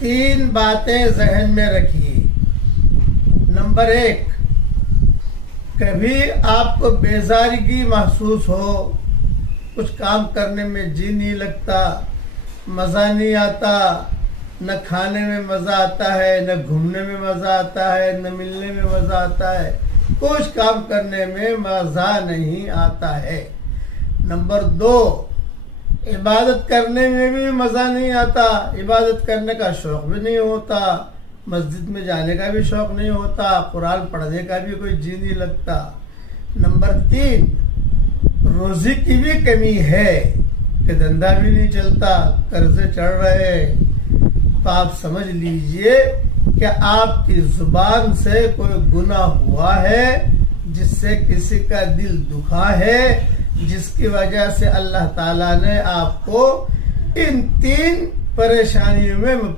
3 باتیں ذہن میں رکھیے۔ نمبر 1، کبھی آپ کو بیزارگی محسوس ہو، کچھ کام کرنے میں جی نہیں لگتا، مزہ نہیں آتا، نہ کھانے میں مزہ آتا ہے، نہ گھومنے میں مزہ آتا ہے، نہ ملنے میں مزہ آتا ہے، کچھ کام کرنے میں مزہ نہیں آتا ہے۔ نمبر 2، عبادت کرنے میں بھی مزہ نہیں آتا، عبادت کرنے کا شوق بھی نہیں ہوتا، مسجد میں جانے کا بھی شوق نہیں ہوتا، قرآن پڑھنے کا بھی کوئی جی نہیں لگتا۔ نمبر 3، روزی کی بھی کمی ہے کہ دھندا بھی نہیں چلتا، قرضے چڑھ رہے، تو آپ سمجھ لیجئے کہ آپ کی زبان سے کوئی گناہ ہوا ہے جس سے کسی کا دل دکھا ہے، جس کی وجہ سے اللہ تعالیٰ نے آپ کو ان 3 پریشانیوں میں